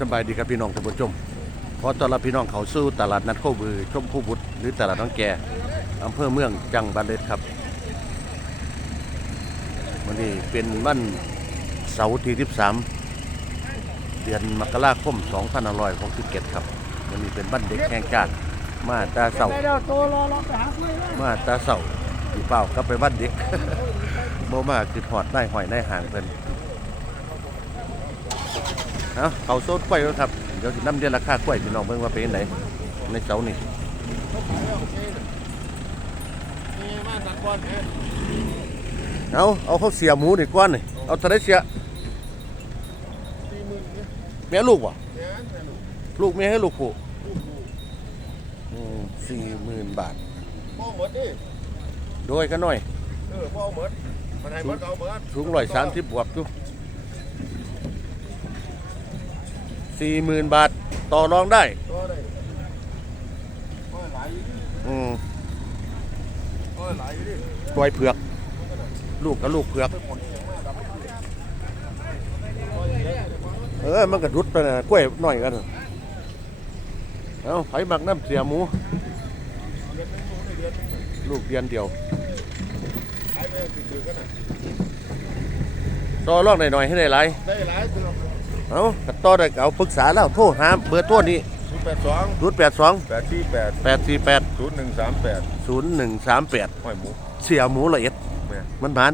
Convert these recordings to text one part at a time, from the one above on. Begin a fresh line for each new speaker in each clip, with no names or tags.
สบายดีครับพี่น้องท่านผู้ชมขอต้อนรับพี่น้องเขาสู่ตลาดนัดโคบือชมพูบุตรหรือตลาดน้องแกอำเภอเมืองจังหวัดเลยครับวันนี้เป็นวันเสาร์ที่ 13 เดือนมกราคม2567ครับวันนี้เป็นวันเด็กแห่งชาติมาตาเสามาตาเสาที่เปล่ากลับไปวันเด็กโมมาคือถอดได้หอยได้ห่างเพิ่น เอาเขาโซดกล้วยแล้วครับ เดี๋ยวสิน้ำเดือนราคากล้วยพี่น้องเบิ่งว่าเป็นไหนในเสานี่
นี่มาสักก่อนเด้อ
เอาเอาเขาเสียหมูนี่ก้อนนี่เอาเท่าไรเสีย
สี่หมื่นเนี่ย
แม่ลูกวะ
แม่นแม่ลูก
ลูกแม่ให้ลูกผู้
ลูกกู
สี่หมื่นบาท
พ่อหมดดิ
โดยก็น้อย
เออพ่อหมดมันให้หมดเอาหมด
สูงร้อยสามสิบบวกอยู่ สี่หมื่นบาทต่อรองได้
ตัวได้พ่อหลายอยู่ดิ
อืม
พ่อหลายอยู่ดิ
ปล่อยเผือก ลูกกับลูกเผือก เออมันก็รุดไปนะกล้วยหน่อยกันเอาไผหมักน้ำเสียหมู ลูกเดียนเดียว
ขายไปติดถือกันน่ะ
ต่อรองหน่อยๆให้ได้หลาย
ได้หลายตัว
เอาก็ต่อได้ก็เอาปรึกษาแล้วโทรหาเบอร์โทรนี้
ศูนย์แปดสอง
ศูนย์แปดสอง
แปดสี่แปด
แปดสี่แปด
ศูนย์หนึ่งสามแปด
ศูนย์หนึ่งสามแปด
ห้อยหมู
เสียหมูละเอียด
แม่
มันบาน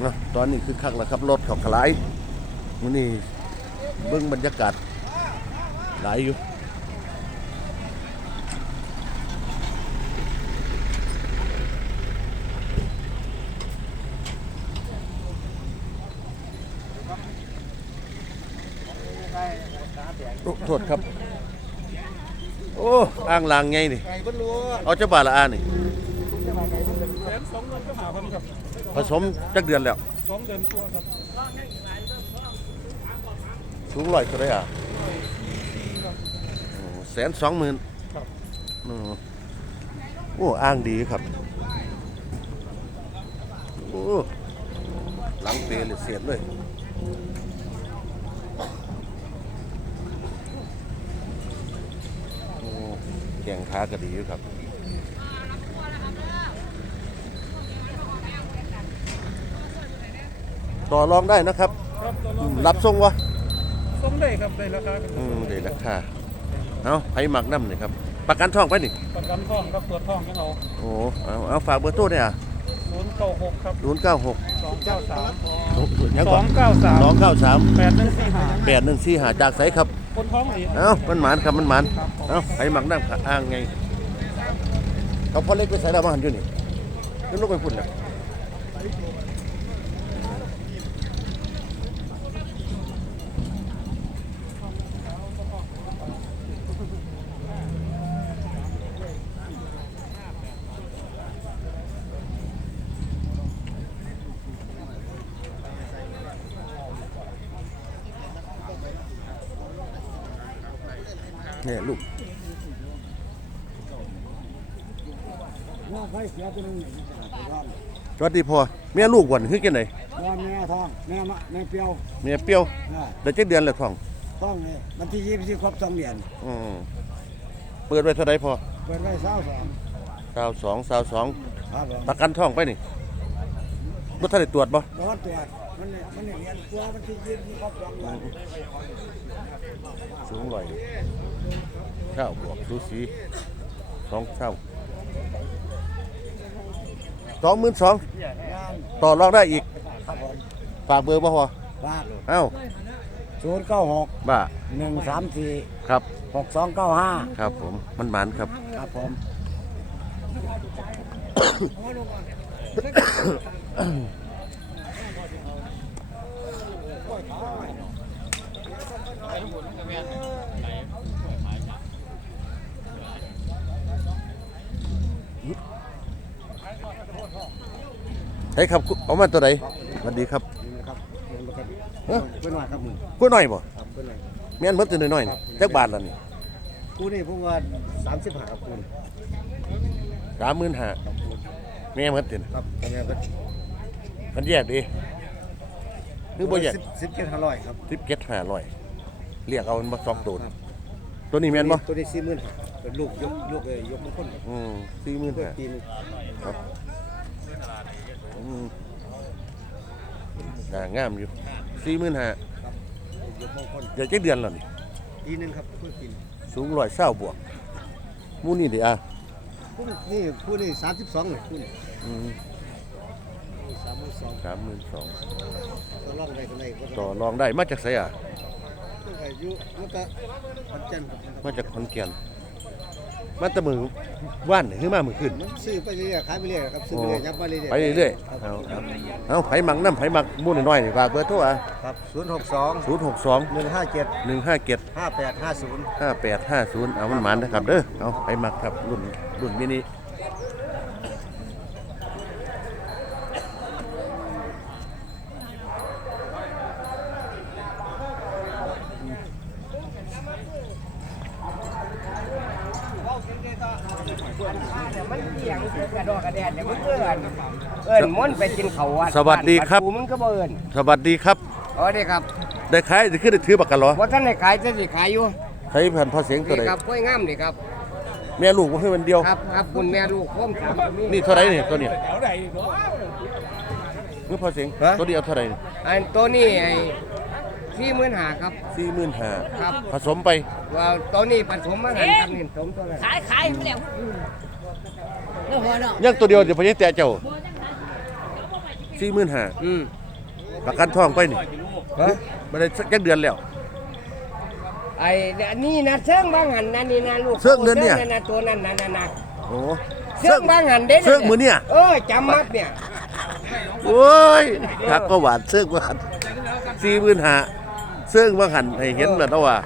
เนาะตอนนี้คือคักแล้วครับรถเขาขลายมันนี่เบิ่งบรรยากาศหลายอยู่ ทษครับ โอ้อ่างลางไงนี่
ไก่บรรลุ
เอาเจ้าบาทละอานี่
แสนสองเงินก็หาพันครับ
ผสมจักเดือนแล้ว
สองเดือนตัวครับ
สูงร้อยเท่าไหรอะโอ้แสนสองหมื่น
ครับ
อืมโอ้อ้างดีครับโอ้หลังเปรเลยเสียดเลย โอ้แข่ งขาก็ดีอยู่ครับต่อรองได้นะครับ
ครับตัว
อื
รถ
มรับส่งวะ
ส่งได้ครับได้ราคาครับ
อืมเดี๋ยวราคาเอาไผหมักน้ำนี่ครับ ประกันท่องไปนี่
ประกันท้องครับเปิดท้องให้เอา
โอ้เอาเอาฝากเบอร์โทรเนี่ย
ศูนย์เก้าหกครับ
ศูนย์เก้าหก
สองเก้าสาม
ยัง
ส
ก่
อ
อน
งเก้าสาม
สองเก้าสาม
แปดหนึ่งสี่ห้า
แปดหนึ่งสี่หาจากไสครับ
คนท้องดี
เอ้ามันหมานครับมันหมาน
ครับผม
เอ้าไผหมักน้ำขาอ้างไงเขาพ่อเล็กไปใส่ดาวมาหันอยู่นี่ขึ้นลูกไปพุ่นแล้วเนี่ย
สียตัวนึงนี่ร้อน
สวัสดีพ่อเมียลูกวันคือกันไหน
ว่าแม่ท้องแม่มะแม่เปรียว
เมียเปรี้ยว
อ่า
เดี๋ยวเจ็ดเดือนแล้วท้อง
ท้องนี่มันที่ยี่สิบครบสองเดือน
อืมเปิดไว้เท่าไรพ่อ
เปิดไว้เศร้าสอง
สาวสองสาวสอง
ครับผม
ประกันท้องไปนี่บ่ทันได้ตรวจบ่
รถตรวจมันเนี่ยมันเนี่ยเรียนตัวมันที่ยี่สิบครบสองเดือน
สูงร้อยเท่าบวกสูสีสองเท่า สองหมื่นสอง
งาน
ต่อรองได้อีก
ครับผม
ฝากเบอร์บ่พอ
บ้าน
เอ้า
ศูนย์เก้าหก
บ้า
หนึ่งสามสี่
ครับ
หกสองเก้าห้า
ครับผมมันหมานครับ
ครับผม
เฮ้ยครับเอามาตัวไหนสวัสดีครับ
เงินประกัน
เอ้อ
เพื่อนว่าครับมึง
กู้น้อยบ่
ครับเพื่อนว่า
แม่นหมดตัวน้อยๆนี่จักบาทละนี่
กูนี่พวกว่าสามสิบห้าครับคุณ
สามหมื่นห้าแม่มันติน
ครับอันนี้ก็
มันแยกดีหรือบ่แยก
สิบเจ็ดห้าร้อยครับ
สิบเก็ดห้าร้อยเรียกเอามันมาสองตัวนี่ตัวนี้แม่นบ่
ตัวนี้สี่หมื่นเป็นลูกยกยกเลยยกมงคล
อืมสี่หมื่นห้า
ปีน
ครับ อืมน่างามอยู่สี่หมื่นห้าย
กมงคล
อยากจะเดือนแล้วนี่
ปีนึงครับเพื่อปีน
สูงร้อยเศร้าบวกหมูนี่เดีอะ
ผู้นี่ผู้นี่สามสิบสองเลยผู้นี่
อืม
สามหมื่นสอง
สามหมื่นสอง
ต่อรองได้ก็ได้ก็
ต่อรองได้มาจากไสอะ
ต้องไปอยู่แล้วก็ปัจจันทร์ครับ
มาจากขอนแก่น มาแตะมือว่านนี่คือมามือขึ้น
มันซื้อไปเรื่อยๆขายไปเรื่อยๆครับซื้อไปเรื่อยๆยับไปเรื่อยๆ
ไปเรื่อย
ครับ
ๆเอาเอาเอาไผมักน้ำไผมักหมูน้อยๆนี่ฝากเบอร์โทรอะ
ครับศูนย์หกสอง
ศูนย์หกสอง
หนึ่งห้าเจ็ด
หนึ่งห้าเจ็ด
ห้าแปดห้าศูนย์
ห้าแปดห้าศูนย์เอามันหมันนะครับเด้อเอาไผมักครับรุ่นรุ่นมินิ
มันเสียงกระดอกกระแดดเนี่ยมันเอิ้นเอิ้นม่วนไปกินเขาววัด
สวัสดีครับ
ปลาทูมันก็บ่เอิ้น
สวัสดีครับ
อ๋อนี่ครับ
ได้ขายจะขึ้นได้ถือปากกันเหรอ
บ่ทันได้ขายจะสิขายอยู่
ใครแผ่นพ่อเสียงตัว
นี่
ใด
ครับกล้วยงามนี่ครับ
แม่ลูกว่าให้มันเดียว
ครับครับคุณแม่ลูกพร้อมสามก็มี
นี่เท่าไหรเนี่ยตัวเนี้ยเมื่อพ่อเสียงตัวเดียวเท่าไหร
อันตัวนี้ไอ้ ที่มื่นหาครับ
สี่หมื่นห้า
ครับ
ผสมไป
ว่าตัวนี้ผสมมากันครับนี่ผสมตัวนั้น
ขายขายไม่แล้วเดี๋ยวพอเนาะ
ยังตัวเดียวเดี๋ยวพอยังแต่เจ้าสี่หมื่นห้า
อืม
ประกันท้องไปนี่
ฮะ
ไม่ได้สักเดือนแล้ว
ไอ้อันนี้นะเชิงบางหันนั่นนี่นะลูก
เชิงเดือนเนี่ย
ชิงะตัวนั้นนั่นน่ะนะ
โอ้
เชิงบางหันเด้
เสื้อมือเนี่ย
เออจำมัดเนี่ย
โอ้ยคักก็หวานเสื้อว่าหันสี่หมื่นห้า เสื้อว่าหันให้เห็นแล้วนะว่า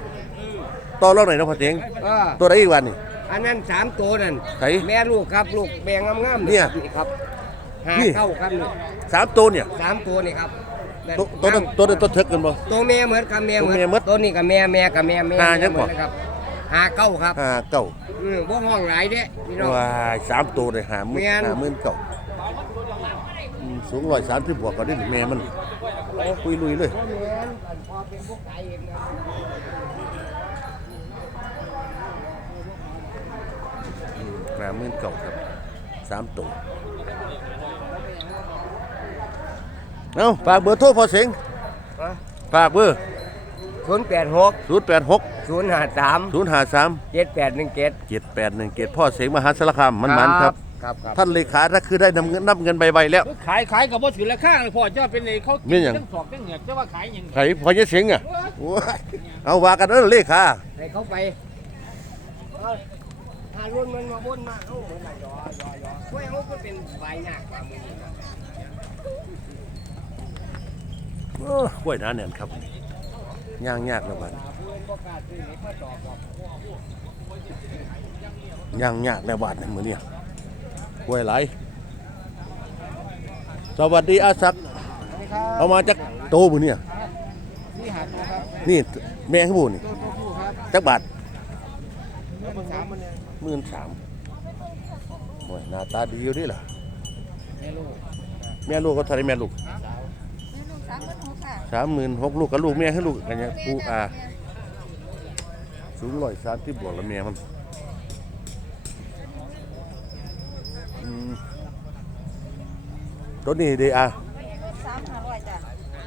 ต่อรองไหนอยนะพ่อเสียง
เออ
ตัวไหนอีกวันนี่
อันนั้นสามตัวนั่น
ไส
แม่ลูกครับลูกแบ่งงามๆ
เนี่ย
ครับหา
นี่
เข้าครับนี่
สามตัวเนี่ย
สามตัวนี่ครับนั่น
ตัวตัวนั้นตัวนั้นตัวเทิกกันบ่
ตัวแม่เหมือนกับแม่
ตัวแม่เหมือน
ตัวนี้กับแม่แม่กับแม่แม่
หายัง
เหมื
บ่
อนนะครับหาเก้าครับ
ห้าเก้า
อืมบ่ห้องหลายเด้พี่น้อง
ว้ายสามตัวเลยหาหมื่น
แม่น
หาหมื่นเก้า สูงร้อยสามสิบบวกก็ได้ถึงแม่มันโอ้คุยลุยเลย
บ่แม่นพอเป็นพวกไก่เองนะ
หาหมื่นเก้าครับสามตัวเอาฝากเบอร์โทรพอเสียงฝากเบอร์
ศูนย์แปดหก
ศูนย์แปดหก
ศูนย์ห้าสาม
ศูนย์ห้าสาม
เจ็ดแปดหนึ่งเจ็ด
เจ็ดแปดหนึ่งเจ็ดพ่อเสียงมหาสารคามมันมันครับ
ครับครับ
ท่านเลขาถ้าคือได้นำเงินนับเงินใบใบแล้ว
ขายขายกับบ่ถือราคาเลยพ่อเจ้าเป็นไอ้เขา
แม่นหยัง
ทั้งสอกทั้งเหงือกเจ้าว่าขายหยัง
ไผพอจะเสียงอะโอ้ยเอาว่ากันเออเลขา
ให้เขาไปเอาถ้ารุ่นมันมาบนมาเอ้าเหมือนกันยอยอยอช่วยเขาก็เป็นใบหนักกว่ามือนี้ครับ
โอ้ยกล้วยหนาแน่นครับย่างยากแล้วบัดนี้
เพื่อนบ่กล้าซื้อให้มาตอบหรอก
ย่างยากแล้วบัดนี้มื้อเนี้ย กล้วยหลายสวัสดีอาศักดิ์เอามาจากโตมื้อเนี่ย
นี่หาตัวครับ
นี่แม่ขบูนี่
ตัวตัวผู้ครับ
จักบาท
เมื่อสามมันเลย
หมื่นสามโอ้ยหน้าตาดีอยู่ดิล่ะ
แม่ลูก
แม่ลูกก็เท่าไหรแม่ลูก
ลูกสามคนหกค่ะ
สามหมื่นหกลูกกับลูกแม่ให้ลูกกันเนี่ยปูอาสูงร้อยสามที่บวกแล้วแม่มัน ตัวนี้เดีอะ
ยว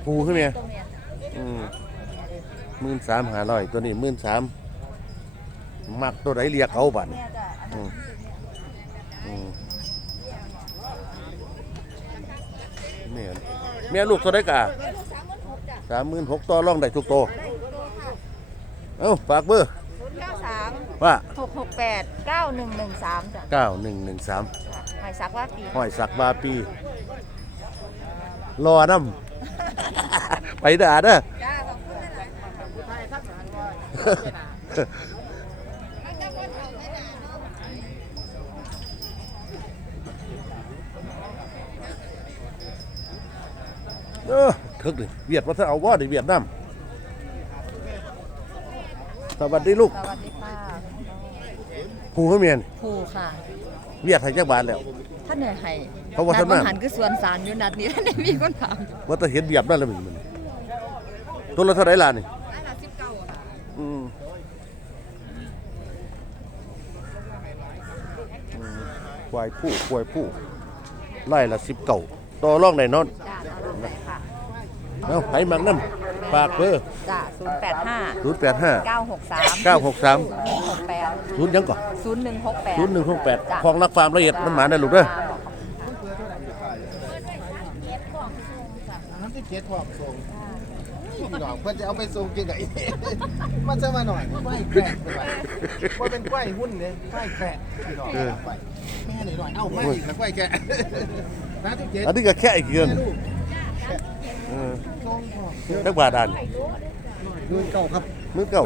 ภูขึ้นไหม
ต
อืมมื่นสามหาร้อยตัวนี้มื่นสามมักตัวไหนเรียกเขาบ้าน
เนี่ยเนี่ย
ลูกตัวได้กะ
สามห
มื่นหกต่อร่องได้ทุกโตเอ้าฝากเบอร์
เก้า093
ว่า
มเก้668 9113จ้ะ
งสาม
อยสักว่าปี
หอยสักบาปี รอน้ำ ไปด้าเด้อ
จ้าอบคึกเลย
ถึงดเนาเวียดว่าถ้าเอาว่าดิเวียดนามสวัสดีลูก
สวัสดีค่ะ
ผู้เขมียน
ผูค่ะ
เวียดให้จักบาทแล้ว
ท่านไหนให้
เพราะว่าท่านมา
นัดหันคือสวนสารอยู่นัดนี้ท่านไหนมีคนถาม
ว่าแตะเห็นเบียบนั่นแล้วมันตัวละเท่าไหร่ล่ะนี่
ได้ละสิบเก้าค่ะ
อืมอืมควายผู้ควายผู้ไล่ละสิบเก่าต่อรองไหนนอน
จ้าเอาลงไปค่ะ
เอาไผมักน้ำฝากเบอร์
จ้าศูนย์แปดห้า
ศูนย์แปดห้า
เก้าหกสาม
เก้าหกสาม
หกแปด
ศูนย์ยังก่อน
ศูนย์หนึ่งหกแปด
ศูนย์หนึ่งหกแปดคลองรักฟาร์มละเอียดมันหมาได้ลูกเด้อ
น้ำที่เจ็ดพร้อมส่งพี่น้องเพื่อจะเอาไปส่งกินไหนมาจะมาหน่อยไฟแกรกไปไปว่าเป็นไฟหุ้นเนี่ยไฟแกรกพี่น้องไปแม่หน่อยหน่อยเอ้ามาอีกแล้วไฟแกรกน้ำที่เจ็ด
อันนี้ก็แค่อีกเกิน เออจักบาทอัน
เงินเก่าครับ
มือเก่า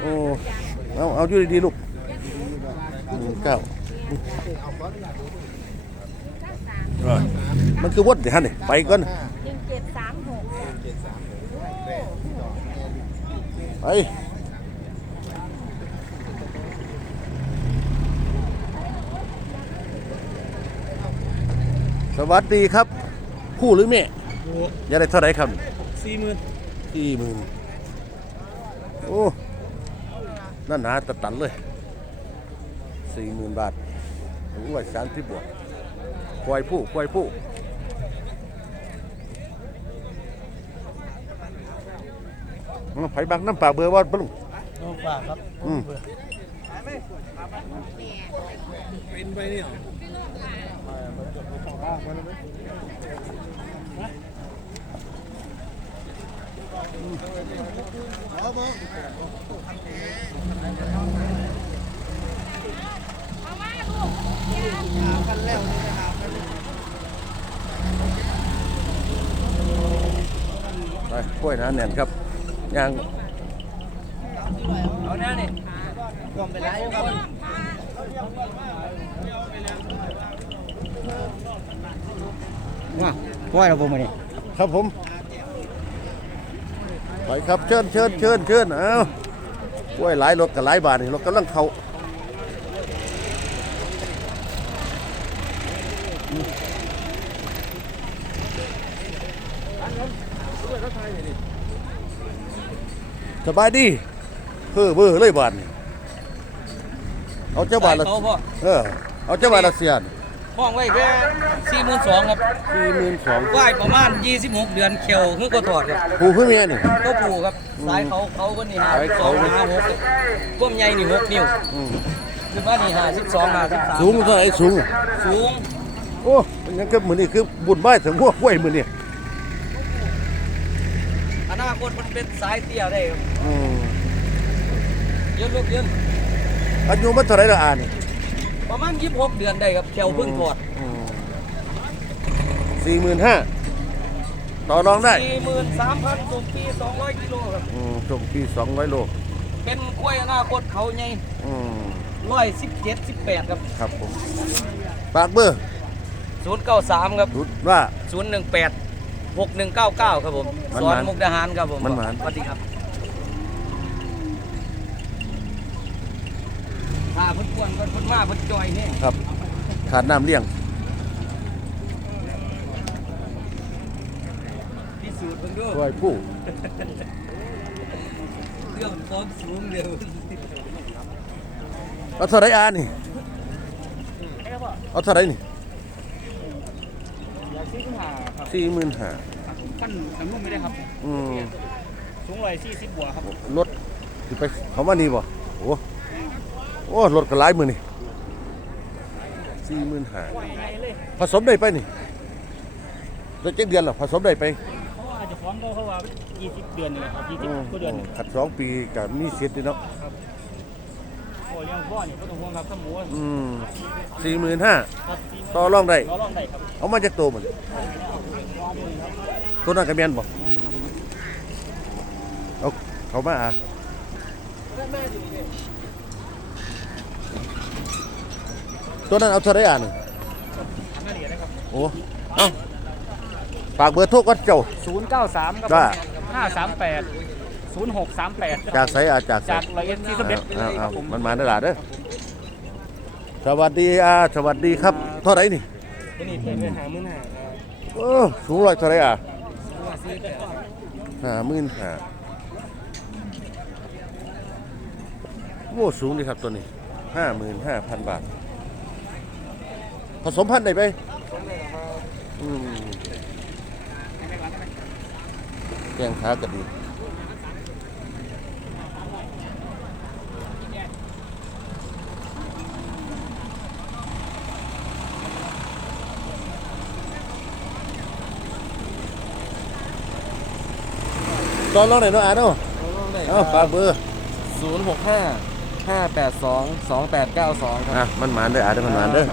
โอ้เอาเอาอยู่ดีๆลูกมือเก่าเออมันคือวดเดี๋ยวฮะนี่ไปก่อน
หนึ่งเจ็ดสามหก
ไปสวัสดีครับ คู่หรือแม่อยากได้เท่าไหรครับ
สี่หมื่น
สี่หมื่นโอ้นั่นหาตะตันเลยสี่หมื่นบาทรู้ว่าสามที่บวกควายผู้ควายผู้เอาไผ่บักน้ำปากเบอร์ว่าปะลุง
น้องฝากครับ
อืม
เป็นไปเนี่ยหรอ
ไปกล้วยนาแน่นครับยาง
เอาหน้านี่ รวมไปแล้วครับ
ว่าว่าเราบ่มาเนี่ย
ครับผม ไปครับเชิญเชิญเชิญเชิญเอากล้วยหลายรถกับหลายบาทนี่รถกำลังเข้าสบายดีเพื่อเบอร์เลยบาทนี่ เอาเจ้าบาทละ
เขาพ่อ
เออเอาเจ้าบาทละเสียน
ห้องไว้แค่สี่หมื่นสองครับ
สี่หมื่นสอง
ว่ายประมาณยี่สิบหกเดือนเขียวเพิ่งก็ถอดครับ
ผู้เพื่อเมียนี่
ก็ปูครับสายเขาเขาก็นี่หา
สาย
ส
เขา
องห้าหกก้มใหญ่นี่หกนิ้ว
อืม
คือว่านี่ห้าสิบสองห้าสิบสาม
สูงเท่าไหร่สูง
สูง
โอ้มันยังคือมือนี่คือบุญไหว้ถึงหัวห้วยมือนี่
อนาคตมันเป็นสายเตี้ยได้ครับ
อืม
เยืนลูกเยืน
อายุมันเท่าไหรละอ่าน
ประมาณยี่สิบหกเดือนได้ครับเขียวเพิ่งถอด
สี่หมื่นห้าต่อรองได้
สี่หมื่นสามพันส่งปีสองร้อยกิโลครับ
อืมส่งปีสองร้อยโล
เป็นกล้วยอนาคตเขาใหญ่
อืม
ร้อยสิบเจ็ดสิบแปดครับ
ครับผมปากเบอร์
ศูนย์เก้าสามครับ
ดูว่า
ศูนย์หนึ่งแปดหกหนึ่งเก้าเก้าครับผม
มัน
สอน
หมาน
มุกดาหารครับผม
มันหมาน
สวัสดีครับถ้า เพุ่นกวนเพุ่นเพุ่นมาเพุ่นจอยนี่
ครับ ขาดน้ำเลี้ยง
พิสูจน์เพิ่นดู
ห้วยผู้
เรื่องความสูงเดียว
เอาเท่าไรอ่านี่ เอาเท่าไรนี่สี่หมื่นห้า
ขั้นน้ำนุ่มไม่ได้ครับ
อืม
สูงร้อยสี่สิบบวกครับ
รถสิไปเขามานี่บ่โอ้ โอ้รถก็หลายมือนี่สี่หมื่นห้าผสมได้ไปนี่แล้วเจ็ดเดือนเหรอผสมได้ไป
เขาอาจจะฟ้องเขาเขาว่า20เดือนนี่แหละครับ20กว่าเดือนนี่
ขัดสองปีกับมีสิทธิ์ด้วยเนาะ
โอ้เลี้ยงพ่อนี่ก็ต้องห่วงครับถ้าหมู
อืมสี่หมื่นห้า
ครับสี่
ต่อรองได้
ล้อรองได้ครับ
เอามาจากตัวมันตัวนั้นกระเมียนบ่เอาเขามาอะ ตัวนั้นเอาเท่าไหรอะนี่โอ้เอาฝากเบอร์โทรก่อนเจ้า
093ครับ
จ้า
538 0638
จากไสอาจากไส
จากร้อยเอ็ดที่สมเด็จ
เอา
ค
เอา
รับผม
มันมาได้หลาเด้อสวัสดีอาสวัสดีครับ เท่าไหร่นี่
ตัวนี้เป็นไปหามื้อหน้าครับ
โอ้สูงร้อยเท่าไหร่อะ
ว่าซื้อแต่
ห้าหมื่นห้าโอ้สูงดีครับตัวนี้ ห้าหมื่นห้าพันบาท ผสมพันธุ์ได้ไหมอืมแกงขาก็ดีตอนร้องไหนอยเนาะอ่านเนาะเอาฝากเบอร์
ศู นย์หกห้าห้าแปดสองสองแปดเก้าสองครับ
อะมันหมานเด้ออ่านเด้อมันหมานเด้อ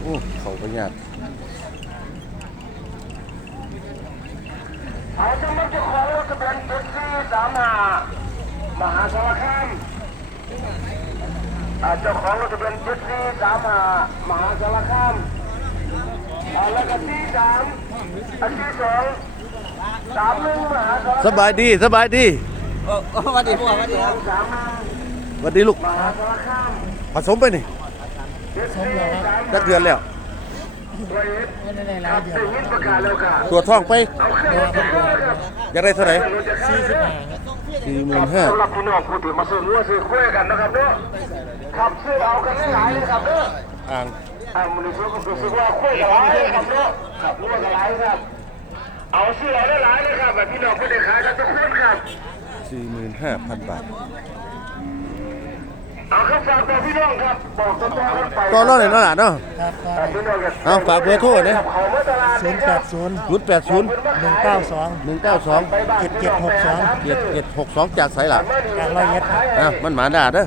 โอ้เขาไปยาก
เอาจังมันจะขอรถทะเบียนเจ็ดสี่สามห้ามหาสารคามอ่าเจ้าของรถทะเบียนเจ็ดสี่สามห้ามหาสารคามอ่าแล้วก็ที่สามอันที่สองสามหนึ่งมหาสาร
สบายดีสบายดี
โอ้สวัสดีพ่อสวัสดีครับ
สวัสดีลูก ผสมไปนี่
เจ็ดสี่สาม
จักเดือนแล้ว
ตัวเดครับได้ยินระกาศแล้ว
ตัวท้องไป
อ
ยากได้เท่าไหร่
สี่สิบห้า
สี่หมื่นห้า
สำหรับพี่น้องผู้ที่มาซื้อวัวซื้อคุ้ยกันนะครับเนาะขับซื้อเอากันหลายๆเลยครับเนาะ
อ่าง
อ่างมันซื้อก็ซื้อว่าคุ้ยกันหลายเลยครับเนาะขับวัวกันหลายครับ เอาซื้อเอาได้หลายเลยครับแบบพี่น้องผู้ได้ขายกันทุกคนครับ
สี่หมื่นห้าพันบาท
เอาครับฝากบอกพี่น้องครับบอกต่อๆกันไป
ตอนร้องไหนอยเนาะอ่านเนาะ
ครับ
อ่าพี่น้องครับ
เอาฝากเบอร์โทรเนี่ย
เขาเมื่อตลาด
ศูนย์แปดศูนย์
ศูนย์แปดศูนย์
หนึ่งเก้าสอง
หนึ่งเก้าสอง
เจ็ดเจ็ดหกสอง
เจ็ดเจ็ดหกสองจากไสล่ะ
จากร้อยเอ็ดครับ
อะมันหมาด่าเด้อ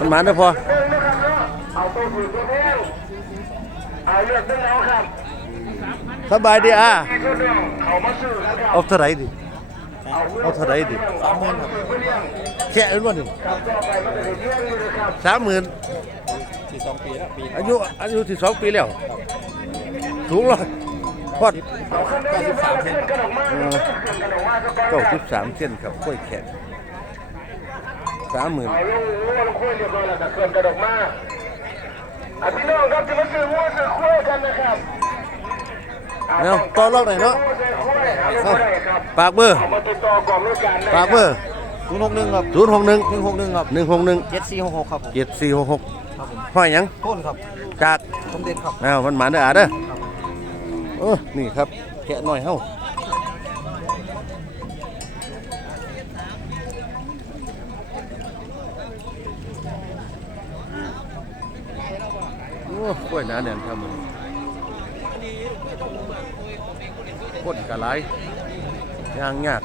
มันหมาเด้อพอ
เรื่องนะครับเนาะเอาตัวถือตัวแพงเอาเลือกเรื่องเอาครับ
สบายดีอะ
พี่น้องเขามาซื้อนะครับ
เอาเท่าไหร่ดิ เอาเท่าไหร่ดิ
สามหมื่นครับเพื่อนเลี้ยง
แค่อันว่านี่
ครับต่อไปมันจะเห็นเรื่องนี้นะครับ
สามหมื่น
สี่สองปีแล้วปี
อายุอายุที่สองปีแล้วสูงเลยพอด
เอาขึ้นได้ที่สามเส้นกันออกมาเนาะขึ้นกันออกมาสักก้อน
เก้าสิบสามเส้นครับกล้วยแขกสามหมื่น
เอาลงวัวลงคุ้ยเรียบร้อยแล้วก็ขึ้นกันออกมาอะพี่น้องครับจะมาซื้อวัวซื้อคุ้ยกันนะครับ
เนาะต่อรองหน่อยเนาะ
วัวซื้อคุ้ยเอาลง
เอา
มาได้ครับ
ปากเบอร์
เอามาติดต่อกล่องด้วยกันนะ
ปากเบอร์
ศูนย์หกหนึ่งครับ
ศูนย์หกหนึ่ง
หนึ่งหกหนึ่งครับ
หนึ่งหกหนึ่ง
เจ็ดสี่หกหกครับผม
เจ็ดสี่หกหกห้อยหยัง
โค่นครับ
จาก
สมเด็จครับ
อ้าวมันหมาเด้ออะเด้อโอ้นี่ครับแกะหน่อยเฮ้าโอ้กล้วยหนาแน่นครับมึง คนกะไรย่างยาก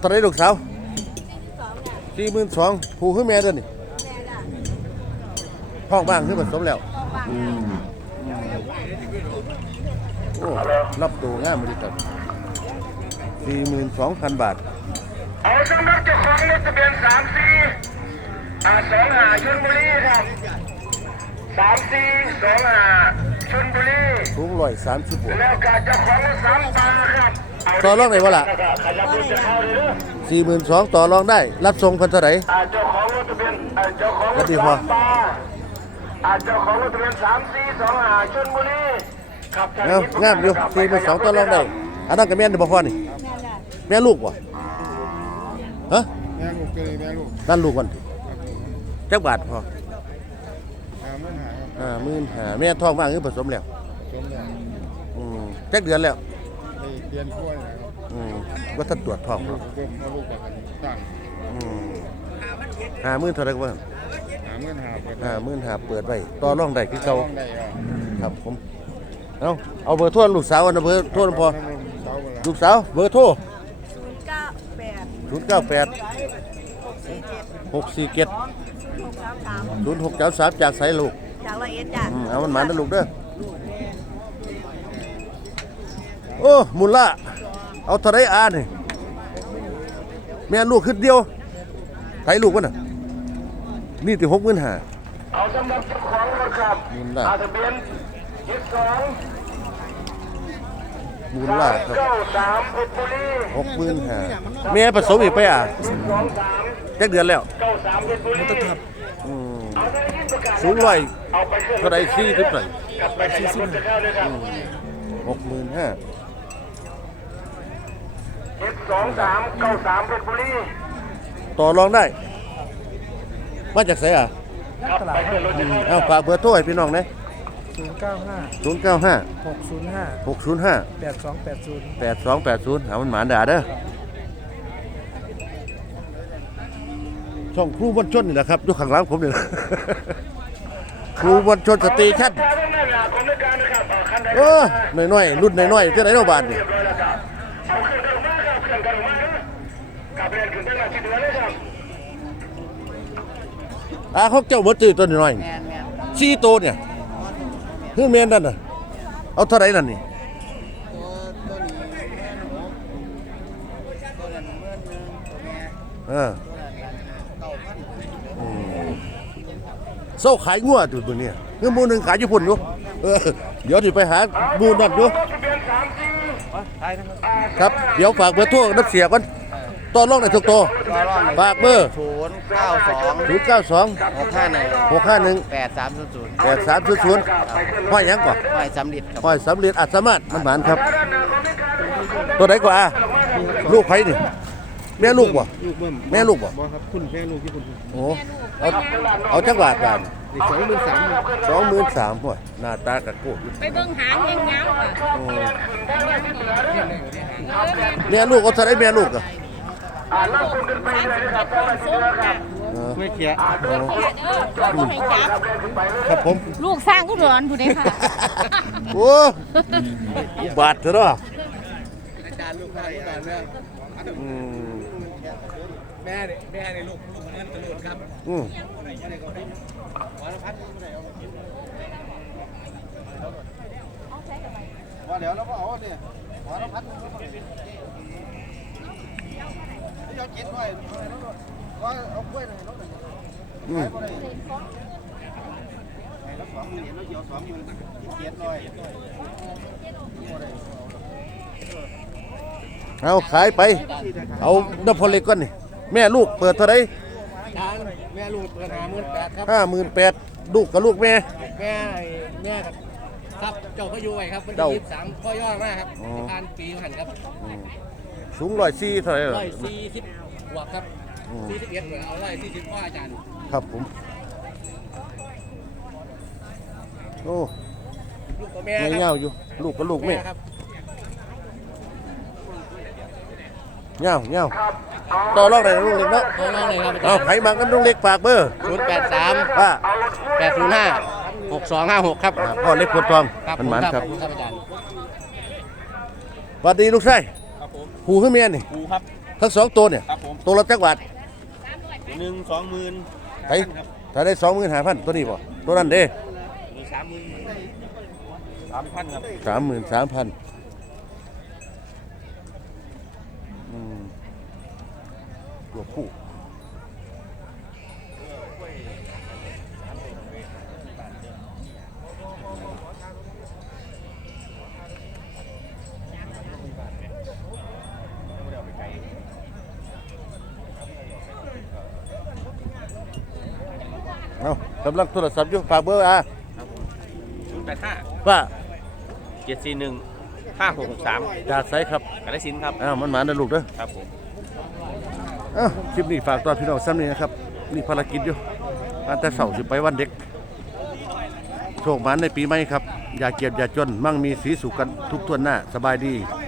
ตอนนี้ลูกสาวสี่หมื่นสองผู้ขึ้นแม่เด้อนี่ห้องบ้างขึ้นผสมแล้วอืมโอ้รับตัวง่ายมาดีจังสี่หมื่นสองพันบาท
เอาสำหรับเจ้าของรถทะเบียนสามสี่อ่าสองหาชลบุรีครับสามสี่สองหาชลบุรี
สูงร้อยสามสิบบวก
แล้วก็เจ้าของรถสามตาครับ
ต่อรองไหนวะล่ะ
ขยับรถจะเข้าเลยเด้อ
สี่หมื่นสองต่อรองได้ รับส่งเพันเท่าไหร่
อ่าเจ้าของรถทะเบียนอ่าเจ้าของร
สวั
ถ
สดีพ่อ
สามตาอ่าเจ้าของรถทะเบียนสามสี่สองหาชลบุรีครับ
เอางามอยู่สี่หมื่นสองต่อรองได้อันนั้นกับแม่นบ่พอนี่แม่ลูกวะฮะ
แม่ลูกเกยแม่ลูก
นั่นลูกวันจักบาทพอ
อ่ามันหายครับ
อ่าหมื่นหาแม่ท้องว่างคือผสมแล้ว
จมแล้ว
อืมจักเดือนแล้ว
ไอ้เดือนกล้วยนะครับ
อืมว่าถ้าตรวจท้อง
ลู
เนาะ
กเพิ่มมาลูกแบบนี้ตั้ง
อืมห้าหมื่นเท่าไหร่ก็ว่า
หาเงินหาเปิด
ห้าหมื่นหาเปิดไว้ต่อรองได้คือเก่า
ต้องได้ครับ
ครับผมเอาเอาเบอร์โทรลูกสาวอันนะเบอร์โทรพอ
น้ำลมเสาเวลา
ลูกสาวเบอร์โทร
ศูนย์เก้าแปด
ศูนย์เก้าแปด
สี่เจ็ด
หกสี่เจ็ด
หกสามสาม
ศูนย์หกเก้าสามจากไสลูก
จากละเอียดจ้ะ
อืมเอามันหมานะลูกเด้อ โอ้มุลละเอาเท่าไรอานี่แม่ลูกขึ้นเดียวไถลูกวะน่ะ นี่ติหกหมื่นห้า
เอาสำหรับเจ้าของรถครับ
มุลละ
อาทะเบียนเจ็ดสอง
มุลละครับ
เก้าสามเพชรบุรี
หกหมื่นห้าแม่ผสมอีกไปอะ
สองสาม
จักเดือนแล้ว
เก้าสามเพชรบุรีครับ
สูงร้อย
เอาไรื่อง
เท่าไรสี่สิบไร
กไปขยับรถจะเข้าเลยครับ
หกหมื่นห้า
เจ็ดสองสามเก้าสามเพชรบุรี
ต่อรองได้ มาจากไสอะ
กลับไปเครื่องรถจะเข้า
เอาฝากเบอร์โทรให้พี่น้องนะ
ศูนย์เก้าห้า
ศูนย์เก้าห้า
หกศูนย์ห้า
หกศูนย์ห้า
แปดสองแปดศูนย์
แปดสองแปดศูนย์หามันหมานด่าเด้อช่องครูบนชนนี่แหละครับอยู่ข้างหลังผมนี่แหละ ครูบนชนสตรีชั่น
ถ้าเป็นนั่นล่ะผมในการนะครับเอาคันใด
เออน้อยๆรุ่นน้อยๆเท่าไหร่เนาะบาทนี่
เรียบร้อยแล้วครับ อาเขา
เจ้าบ่ตื้อตัวน้อย
แมนแมน
ๆสี่ตัวเนี่ยคือแม่นนั่นน่ะเอาเท่าไหร่นั่นนี่
ตัวตัวนี้แม่นหกตัวนั้นเมื่อนึงตัวแม่
เออ
ตัวนั้นเก้าพัน
อืมเศร้าขายงัวตัวตัวเนี้เงื่อหมูหนึงขายญี่ปุ่นอยู่เออเดี๋ยวสิไปหาหมูนั่นอยู่
รถทะเบียนสามสี่
ครับเดี๋ยวฝากเบอร์โทรนับเสียก่อน ต่อรองได้ทุกตัวฝากเบอร์
ศูนย์เก้าสอง
0 9 2
หกห้าหนึ่ง
6 5 1
แปดสามศูนย์ศูนย์
8 3 0 0ห้อยหยังก่อน
ห้อยสำลิดครับ
ห้อยสำเร็จอัศมารถมันหมานครับ ตัวไหนกว่า ลูกไผนี่แม่ลูกบ่
ลูกเบิ่ม
แม่ลูกบ่
บ่ครับคุณแม่ลูกที่คุณ
โอ้เอาเอาจักบาทกัน
อีกสองหมื่นสาม
สองหมื่นสามพ่อยหน้าตากระโกดอยู่
ไปเบิ่งหางยังเงาค่ะ
โอ้แม่ลูกเอาเท่าไหรแม่ลูกอะ
ไปเลยนะครับเพราะว่าที่เดือนครับ
เออ
ไม่เขีย
โอ้
ลูกให้จับ
ครับผม
ลูกสร้างก็ร้อนผู้ใดค่ะ
โอ้บาทเถอะเนาะ
อาจารย์ลูกค้าอาจารย์เนี่ย
อืม
แม่เนี่ยแม่เนี่ยลูกลูกเงินตลุดครับ
อืม
ว่าเดี๋ยวเราก็เอาเนี่ยหัวเราพัด ยอดเจ็ดหน่อยว่าเอากล้วยหน่อยรถหน่อย
อืม
รถสองเหรียญรถเดียวสองอยู่เจ็ดหน่อย
เอาขายไป เอาน้ำพอเล็กก่อนนี่แม่ลูกเปิดเท่าไหร
ทางแม่ลูกเปิดหาหมื่นแปดครับ
ห้าหมื่นแปดลูกกับลูกแม่
แม่แม่ครับครับเจ้าก็อยู่ไว้ครับวัน
เจ้า
ที่ยี่สิบสามข้อย่อมากครับ
อ๋อ
ผ่านปีหันครับ
อืม สูงร้อยสี่เท่าไหรเหรอ
ร้อยสี่สิบบวกครับ
อืม
สี่สิบเอ็ดเหมือนเอาร้อยสี่สิบว่าอาจารย์
ครับผม โอ้
ลูกกับแม่
แม่
ค
เงา
รับ
อยู่ ลูกกับลูกแม่
ครับ
เงาเงาต่อรองได้นะลูกเล็กเนาะ
น้องๆเลยครับอา
เอา
จารย์
ไขมันกันลูกเล็กฝากเบอร์
ศูนย์แปดสาม
ว่า
แปดศูนย์ห้าหกสองห้าหกครับ
อ่าพ่อเล็กพลทอง
ครับ
มันหมันครับ
ขอณครับอาจารย์
สวัสดีลูกชาย
ครับ ผม
หูขึ้นเมียนี่
ครูครับ
ทั้งสองตัวเนี่ย
ครับผม
ตัวละจักบาท
หนึ่งสองหมื่น
ไถ้าได้สองหมื่นห้าพันตัวนี้บ่ตัวนั้นเด้
มีสามหมื่นสามพันครับ
สามหมื่นสามพันตัวผู้ กำลังโทรศัพท์อยู่ฝากเบอร์อะ
ศูนย์แปดห้า
ว่า
เจ็ดสี่หนึ่งห้าหกหกสาม
จากไซครับ
กระไรสินครับ
อ้าวมันหมานะลูกเด้อ
ครับผม
อ้าวคลิปนี้ฝากตอนพี่น้องซ้ำนี่นะครับนี่ภารกิจอยู่อันแต่เสาร์สิไปวันเด็ก โชคหมันในปีใหม่ครับ อย่าเกียดอย่าจน มั่งมีสีสุขกันทุกทวนหน้า สบายดี